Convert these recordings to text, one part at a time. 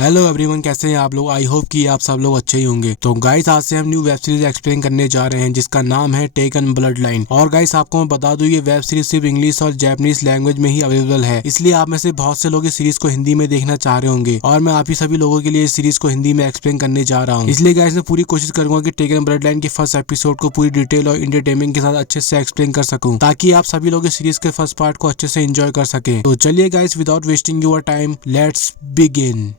Hello everyone, कैसे हैं आप लोग। आई होप कि आप सब लोग अच्छे ही होंगे। तो गाइस, आज से हम न्यू वेब सीरीज एक्सप्लेन करने जा रहे हैं जिसका नाम है टेकन ब्लड लाइन। और गाइस, आपको मैं बता दूं, ये वेब सीरीज सिर्फ इंग्लिश और जापानीज लैंग्वेज में ही अवेलेबल है। इसलिए आप में से बहुत से लोग इस सीरीज को हिंदी में देखना चाह रहे होंगे और मैं आप ही सभी लोगों के लिए इस सीरीज को हिंदी में एक्सप्लेन करने जा रहा हूँ। इसलिए गाइस, मैं पूरी कोशिश करूंगा कि टेकन ब्लड लाइन के फर्स्ट एपिसोड को पूरी डिटेल और एंटरटेनमेंट के साथ अच्छे से एक्सप्लेन कर सकूं, ताकि आप सभी लोग इस सीरीज के फर्स्ट पार्ट को अच्छे से एंजॉय कर सके। तो चलिए guys, without wasting your time, let's begin.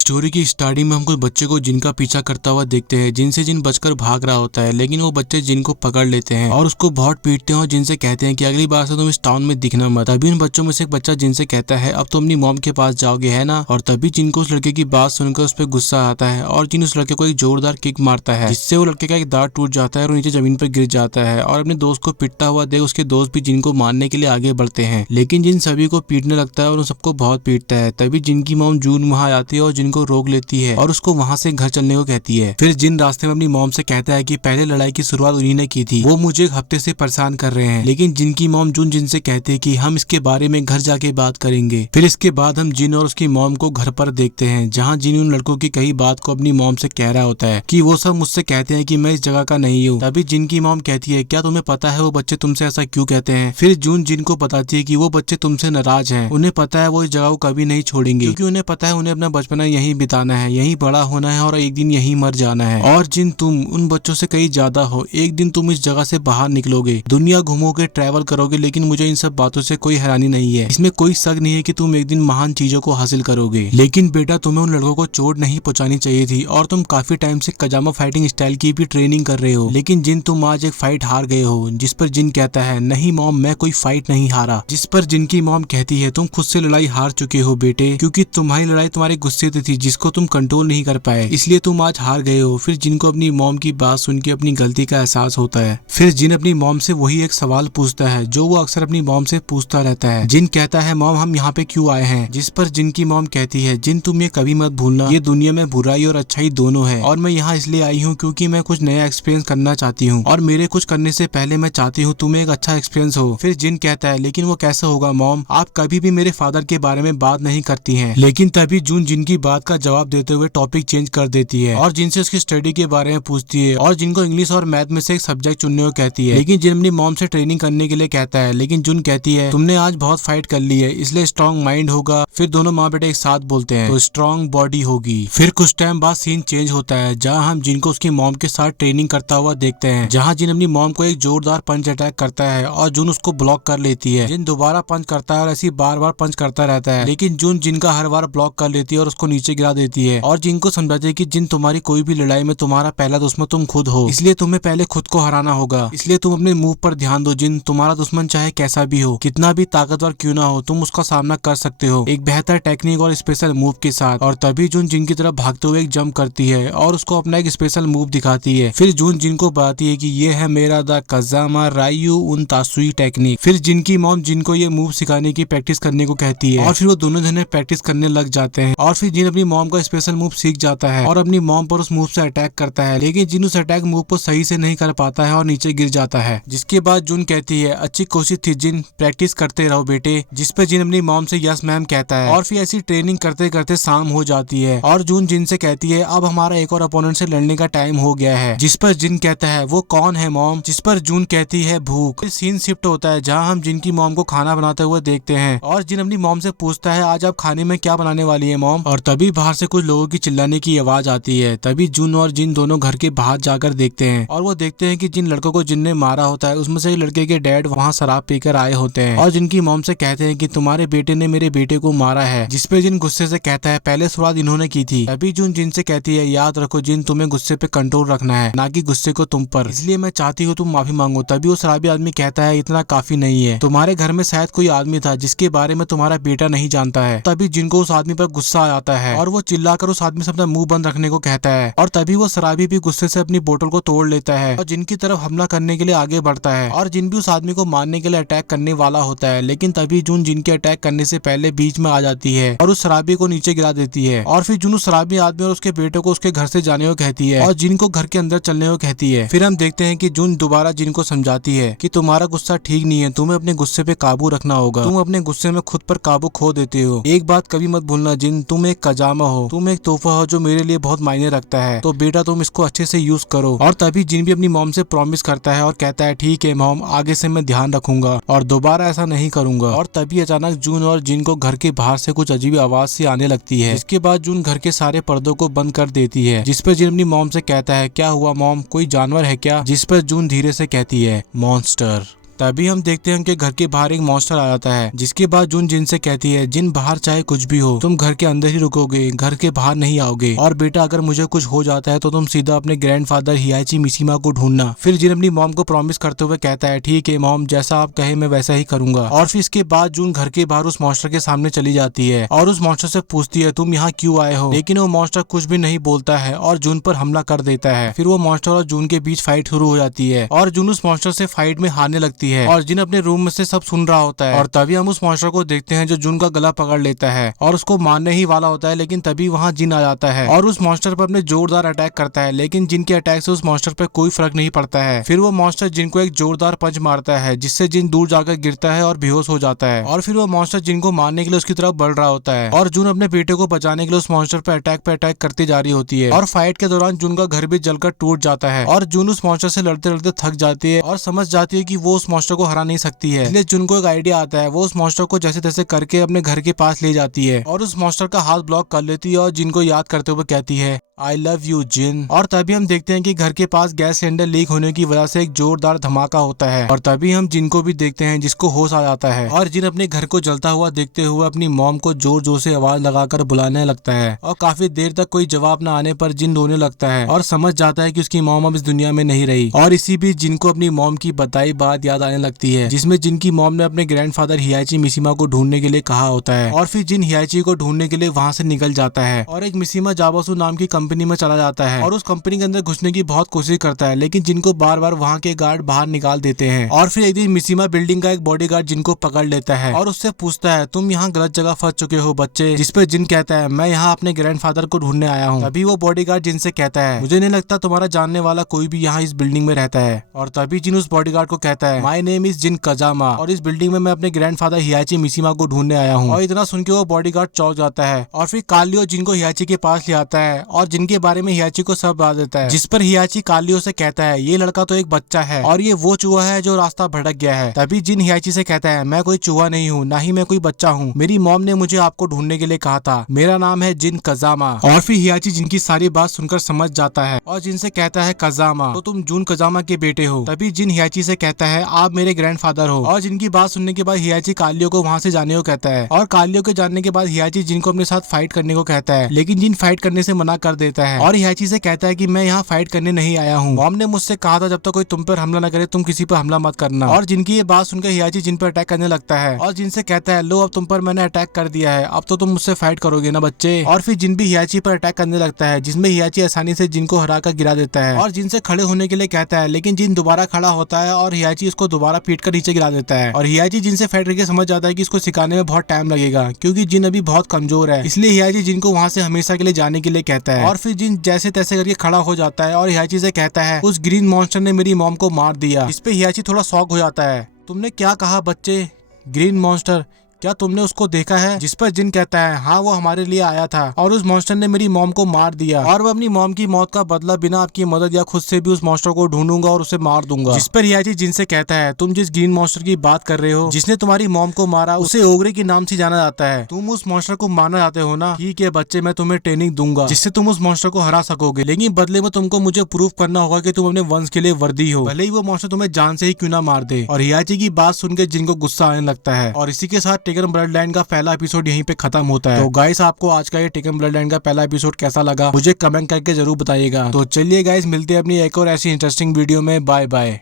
Story की स्टार्टिंग में हम कुछ बच्चे को जिन का पीछा करता हुआ देखते हैं, जिनसे जिन बचकर भाग रहा होता है। लेकिन वो बच्चे जिन को पकड़ लेते हैं और उसको बहुत पीटते हैं और जिनसे कहते हैं कि अगली बार से तुम इस टाउन में दिखना मत। तभी उन बच्चों में से एक बच्चा जिनसे कहता है, अब तुम अपनी मॉम के पास जाओगे, है ना। और तभी जिन को उस लड़के की बात सुनकर उस पर गुस्सा आता है और जिन उस लड़के को एक जोरदार किक मारता है, जिससे वो लड़के का एक दांत टूट जाता है और नीचे जमीन पर गिर जाता है। और अपने दोस्त को पिटता हुआ देख उसके दोस्त भी जिन को मारने के लिए आगे बढ़ते हैं, लेकिन जिन सभी को पीटने लगता है और उन सबको बहुत पीटता है। तभी जिन की मॉम जून वहां आती है और जिनको रोक लेती है और उसको वहां से घर चलने को कहती है। फिर जिन रास्ते में अपनी मॉम से कहता है कि पहले लड़ाई की शुरुआत उन्हीं ने की थी, वो मुझे एक हफ्ते से परेशान कर रहे हैं। लेकिन जिनकी मॉम जून जिनसे कहते हैं कि हम इसके बारे में घर जाके बात करेंगे। फिर इसके बाद हम जिन और उसकी मॉम को घर पर देखते हैं, जहाँ जिन उन लड़कों की कही बात को अपनी मॉम से कह रहा होता है कि वो सब मुझसे कहते हैं कि मैं इस जगह का नहीं हूँ। तभी जिनकी मॉम कहती है, क्या तुम्हें पता है वो बच्चे तुमसे ऐसा क्यों कहते हैं। फिर जून जिन को बताती है कि वो बच्चे तुमसे नाराज हैं, उन्हें पता है वो इस जगह को कभी नहीं छोड़ेंगे, क्योंकि उन्हें पता है उन्हें अपना बचपना यहीं बिताना है, यहीं बड़ा होना है और एक दिन यहीं मर जाना है। और जिन तुम उन बच्चों से कहीं ज्यादा हो, एक दिन तुम इस जगह से बाहर निकलोगे, दुनिया घूमोगे, ट्रैवल करोगे, लेकिन मुझे इन सब बातों से कोई हैरानी नहीं है। इसमें कोई शक नहीं है कि तुम एक दिन महान चीजों को हासिल करोगे। लेकिन बेटा, तुम्हें उन लड़कों को चोट नहीं पहुंचानी चाहिए थी और तुम काफी टाइम से कजामा फाइटिंग स्टाइल की भी ट्रेनिंग कर रहे हो। लेकिन जिन तुम आज एक फाइट हार गए हो। जिस पर जिन कहता है, नहीं मॉम, मैं कोई फाइट नहीं हारा। जिस पर जिनकी मॉम कहती है, तुम खुद से लड़ाई हार चुके हो बेटे, क्योंकि तुम्हारी लड़ाई तुम्हारे गुस्से से थी जिसको तुम कंट्रोल नहीं कर पाए, इसलिए तुम आज हार गए हो। फिर जिनको अपनी मॉम की बात सुन के अपनी गलती का एहसास होता है। फिर जिन अपनी मॉम से वही एक सवाल पूछता है जो वो अक्सर अपनी मॉम से पूछता रहता है। जिन कहता है, मॉम, हम यहाँ पे क्यों आए हैं। जिस पर जिन की मॉम कहती है, जिन तुम ये कभी मत भूलना, ये दुनिया में बुराई और अच्छाई दोनों है और मैं यहाँ इसलिए आई हूँ क्योंकि मैं कुछ नया एक्सपीरियंस करना चाहती हूँ और मेरे कुछ करने से पहले मैं चाहती हूँ तुम्हें एक अच्छा एक्सपीरियंस हो। फिर जिन कहता है, लेकिन वो कैसे होगा मॉम, आप कभी भी मेरे फादर के बारे में बात नहीं करती हैं। लेकिन तभी जून जिनकी बात का जवाब देते हुए टॉपिक चेंज कर देती है और जिनसे उसकी स्टडी के बारे में पूछती है और जिनको इंग्लिश और मैथ में से एक सब्जेक्ट चुनने को कहती है। लेकिन जिन अपनी मॉम से ट्रेनिंग करने के लिए कहता है, लेकिन जून कहती है, तुमने आज बहुत फाइट कर ली है, इसलिए स्ट्रॉन्ग माइंड होगा। फिर दोनों माँ बेटे एक साथ बोलते हैं, तो स्ट्रॉन्ग बॉडी होगी। फिर कुछ टाइम बाद सीन चेंज होता है, जहाँ हम जिन को उसकी मॉम के साथ ट्रेनिंग करता हुआ देखते हैं, जहाँ जिन अपनी मॉम को एक जोरदार पंच अटैक करता है और जून उसको ब्लॉक कर लेती है। जिन दोबारा पंच करता है और ऐसी बार बार पंच करता रहता है, लेकिन जून जिनका हर बार ब्लॉक कर लेती है और उसको नीचे गिरा देती है और जिनको समझाती है कि जिन तुम्हारी कोई भी लड़ाई में तुम्हारा पहला दुश्मन तुम खुद हो, इसलिए तुम्हें पहले खुद को हराना होगा। इसलिए तुम अपने मूव पर ध्यान दो। जिन तुम्हारा दुश्मन चाहे कैसा भी हो, कितना भी ताकतवर क्यों ना हो, तुम उसका सामना कर सकते हो एक बेहतर टेक्निक और स्पेशल मूव के साथ। और तभी जून जिन की तरफ भागते हुए एक जंप करती है और उसको अपना एक स्पेशल मूव दिखाती है। फिर जून जिन को बताती है कि ये है मेरा द कजामा रायू उन तासुई टेक्निक। फिर जिनकी मॉम जिनको ये मूव सिखाने की प्रैक्टिस करने को कहती है और फिर वो दोनों जने प्रैक्टिस करने लग जाते हैं और फिर जिन अपनी मॉम का स्पेशल मूव सीख जाता है और अपनी मॉम पर उस मूव से अटैक करता है। लेकिन जिन उस अटैक मूव को सही से नहीं कर पाता है और नीचे गिर जाता है। जिसके बाद जून कहती है, अच्छी कोशिश थी जिन, प्रैक्टिस करते रहो बेटे। जिस पर जिन अपनी मॉम से यस मैम कहता है और फिर ऐसी ट्रेनिंग करते करते शाम हो जाती है और जून जिन से कहती है, अब हमारा एक और अपोनेंट से लड़ने का टाइम हो गया है। जिस पर जिन कहता है, वो कौन है मॉम। जिस पर जून कहती है, भूख। सीन शिफ्ट होता है, जहाँ हम जिन की मॉम को खाना बनाते हुए देखते हैं और जिन अपनी मॉम से पूछता है, आज आप खाने में क्या बनाने वाली है मॉम। और तभी बाहर से कुछ लोगों की चिल्लाने की आवाज आती है। तभी जून और जिन दोनों घर के बाहर जाकर देखते हैं और वो देखते हैं कि जिन लड़कों को जिनने मारा होता है उसमें से एक लड़के के डैड वहाँ शराब पीकर आए होते हैं और जिनकी मॉम से कहते हैं कि तुम्हारे बेटे ने मेरे बेटे को मारा है। जिस पे जिन गुस्से से कहता है, पहले शुरुआत इन्होंने की थी। तभी जून जिन से कहती है, याद रखो जिन, तुम्हें गुस्से पे कंट्रोल रखना है, ना कि गुस्से को तुम पर, इसलिए मैं चाहती हूँ तुम माफी मांगो। तभी वो शराबी आदमी कहता है, इतना काफी नहीं है, तुम्हारे घर में शायद कोई आदमी था जिसके बारे में तुम्हारा बेटा नहीं जानता है। तभी जिनको उस आदमी पर गुस्सा आता है और वो चिल्लाकर उस आदमी से अपना मुंह बंद रखने को कहता है। और तभी वो शराबी भी गुस्से से अपनी बोतल को तोड़ लेता है और जिन की तरफ हमला करने के लिए आगे बढ़ता है। और जिन भी उस आदमी को मारने के लिए अटैक करने वाला होता है, लेकिन तभी जून जिन के अटैक करने से पहले बीच में आ जाती है और उस शराबी को नीचे गिरा देती है। और फिर जून उस शराबी आदमी और उसके बेटे को उसके घर से जाने को कहती है और जिन को घर के अंदर चलने को कहती है। फिर हम देखते हैं कि जून दोबारा जिन को समझाती है कि तुम्हारा गुस्सा ठीक नहीं है, तुम्हें अपने गुस्से पे काबू रखना होगा, तुम अपने गुस्से में खुद पर काबू खो देते हो। एक बात कभी मत भूलना जिन, तुम एक खजामा हो, तुम एक तोहफा हो जो मेरे लिए बहुत मायने रखता है, तो बेटा तुम इसको अच्छे से यूज करो। और तभी जिन भी अपनी मॉम से प्रॉमिस करता है और कहता है ठीक है मॉम, आगे से मैं ध्यान रखूंगा और दोबारा ऐसा नहीं करूंगा। और तभी अचानक जून और जिन को घर के बाहर से कुछ अजीब आवाज सी आने लगती है। इसके बाद जून घर के सारे पर्दों को बंद कर देती है, जिस पर जिन अपनी मॉम से कहता है क्या हुआ मॉम, कोई जानवर है क्या? जिस पर जून धीरे से कहती है मॉन्स्टर। तभी हम देखते हैं कि घर के बाहर एक मॉन्स्टर आ जाता है, जिसके बाद जून जिन से कहती है जिन बाहर चाहे कुछ भी हो, तुम घर के अंदर ही रुकोगे, घर के बाहर नहीं आओगे। और बेटा अगर मुझे कुछ हो जाता है तो तुम सीधा अपने ग्रैंडफादर हियाची मिशिमा को ढूंढना। फिर जिन अपनी मॉम को प्रॉमिस करते हुए कहता है ठीक है मॉम, जैसा आप कहे मैं वैसा ही करूंगा। और फिर इसके बाद जून घर के बाहर उस मॉन्स्टर के सामने चली जाती है और उस मॉन्स्टर से पूछती है तुम यहाँ क्यों आए हो, लेकिन वो मॉन्स्टर कुछ भी नहीं बोलता है और जून पर हमला कर देता है। फिर वो मॉन्स्टर और जून के बीच फाइट शुरू हो जाती है और जून उस मॉन्स्टर से फाइट में हारने लगती है और जिन अपने रूम में से सब सुन रहा होता है। और तभी हम उस मॉन्स्टर को देखते हैं जो जून का गला पकड़ लेता है और उसको मारने ही वाला होता है, लेकिन तभी वहाँ जिन आ जाता है और उस मॉन्स्टर पर अपने जोरदार अटैक करता है, लेकिन जिन के अटैक से उस मॉन्स्टर पर कोई फर्क नहीं पड़ता है। फिर वो मॉन्स्टर जिन को एक जोरदार पंच मारता है, जिससे जिन दूर जाकर गिरता है और बेहोश हो जाता है। और फिर वो मॉन्स्टर जिन को मारने के लिए उसकी तरफ बढ़ रहा होता है और जून अपने बेटे को बचाने के लिए उस मॉन्स्टर पर अटैक करती जा रही होती है। और फाइट के दौरान जून का घर भी जलकर टूट जाता है और जून उस मॉन्स्टर से लड़ते लड़ते थक जाती है और समझ जाती है कि वो उस मॉन्स्टर को हरा नहीं सकती है। इसलिए जून को एक आइडिया आता है, वो उस मॉन्स्टर को जैसे तैसे करके अपने घर के पास ले जाती है और उस मॉन्स्टर का हाथ ब्लॉक कर लेती है और जिन को याद करते हुए कहती है आई लव यू जिन। और तभी हम देखते हैं कि घर के पास गैस सिलेंडर लीक होने की वजह से एक जोरदार धमाका होता है और तभी हम जिन को भी देखते हैं जिसको होश आ जाता है और जिन अपने घर को जलता हुआ देखते हुए अपनी मॉम को जोर जोर से आवाज लगाकर बुलाने लगता है और काफी देर तक कोई जवाब न आने पर जिन रोने लगता है और समझ जाता है कि उसकी मॉम अब इस दुनिया में नहीं रही। और इसी बीच जिन को अपनी मॉम की बताई बात याद आने लगती है, जिसमें जिनकी मॉम ने अपने ग्रैंडफादर हियाची मिशिमा को ढूंढने के लिए कहा होता है। और फिर जिन हियाची को ढूंढने के लिए वहाँ से निकल जाता है और एक मिशिमा जाबासु नाम की कंपनी में चला जाता है और उस कंपनी के अंदर घुसने की बहुत कोशिश करता है, लेकिन जिनको बार बार वहाँ के गार्ड बाहर निकाल देते हैं। और फिर एक दिन मिशिमा बिल्डिंग का एक बॉडीगार्ड जिनको पकड़ लेता है और उससे पूछता है तुम यहाँ गलत जगह फंस चुके हो बच्चे, जिस पर जिन कहता है मैं यहाँ अपने ग्रैंडफादर को ढूंढने आया हूँ। तभी वो बॉडीगार्ड जिन से कहता है मुझे नहीं लगता तुम्हारा जानने वाला कोई भी यहाँ इस बिल्डिंग में रहता है। और तभी जिन उस बॉडीगार्ड को कहता है माय नेम इज जिन कजामा और इस बिल्डिंग में मैं अपने ग्रैंडफादर हियाची मिशिमा को ढूंढने आया हूँ। और इतना सुन के वो बॉडीगार्ड चौंक जाता है और फिर कालियो जिनको हियाची के पास ले आता है और जिनके बारे में हियाची को सब बता देता है, जिस पर हियाची कालियो से कहता है ये लड़का तो एक बच्चा है और ये वो चूहा है जो रास्ता भटक गया है। तभी जिन हियाची से कहता है मैं कोई चूहा नहीं हूँ, ना ही मैं कोई बच्चा हूँ, मेरी मॉम ने मुझे आपको ढूंढने के लिए कहा था, मेरा नाम है जिन कजामा। और फिर हियाची जिनकी सारी बात सुनकर समझ जाता है और जिनसे कहता है कजामा तो तुम जून कजामा के बेटे हो। तभी जिन हियाची से कहता है आप मेरे ग्रैंडफादर हो। और जिनकी बात सुनने के बाद हियाची कालियो को वहाँ से जाने को कहता है और कालियो के जानने के बाद हियाची जिनको अपने साथ फाइट करने को कहता है, लेकिन जिन फाइट करने से मना कर देता है और हियाची से कहता है कि मैं यहाँ फाइट करने नहीं आया हूँ, मॉम ने मुझसे कहा था जब तक कोई तुम पर हमला न करे तुम किसी पर हमला मत करना। और जिनकी ये बात सुनकर हियाची जिन पर अटैक करने लगता है और जिनसे कहता है लो अब तुम पर मैंने अटैक कर दिया है, अब तो तुम मुझसे फाइट करोगे ना बच्चे। और फिर जिन भी हियाची पर अटैक करने लगता है, जिसमें हियाची आसानी से जिन को हरा कर गिरा देता है और जिनसे खड़े होने के लिए कहता है, लेकिन जिन दोबारा खड़ा होता है और हियाची उसको दोबारा पीट कर नीचे गिरा देता है। और हियाची जिन से फाइट करके समझ जाता है कि इसको सिखाने में बहुत टाइम लगेगा क्योंकि जिन अभी बहुत कमजोर है, इसलिए हियाची जिन को वहाँ से हमेशा के लिए जाने के लिए कहता है। और फिर जिन जैसे तैसे करके खड़ा हो जाता है और हियाची से कहता है उस ग्रीन मॉन्स्टर ने मेरी मॉम को मार दिया। इस पे हियाची थोड़ा शॉक हो जाता है, तुमने क्या कहा बच्चे, ग्रीन मॉन्स्टर, क्या तुमने उसको देखा है? जिस पर जिन कहता है हाँ वो हमारे लिए आया था और उस मॉन्स्टर ने मेरी मॉम को मार दिया और वो अपनी मॉम की मौत का बदला बिना आपकी मदद या खुद से भी उस मॉन्स्टर को ढूंढूंगा और उसे मार दूंगा। जिस पर हियाची जिन से कहता है तुम जिस ग्रीन मॉन्स्टर की बात कर रहे हो जिसने तुम्हारी मॉम को मारा उसे ओगरे के नाम से जाना जाता है, तुम उस मॉन्स्टर को मारना चाहते हो ना, ठीक है बच्चे मैं तुम्हें ट्रेनिंग दूंगा जिससे तुम उस मॉन्स्टर को हरा सकोगे, लेकिन बदले में तुमको मुझे प्रूफ करना होगा कि तुम अपने वंश के लिए वर्दी हो, भले ही वो मॉन्स्टर तुम्हें जान से ही क्यों ना मार दे। और हियाची की बात सुनकर जिनको गुस्सा आने लगता है और इसी के साथ टेकन ब्लड लाइन का पहला एपिसोड यहीं पे खत्म होता है। तो गाइस आपको आज का ये टेकन ब्लड लाइन का पहला एपिसोड कैसा लगा मुझे कमेंट करके जरूर बताइएगा। तो चलिए गाइस मिलते हैं अपनी एक और ऐसी इंटरेस्टिंग वीडियो में, बाय बाय।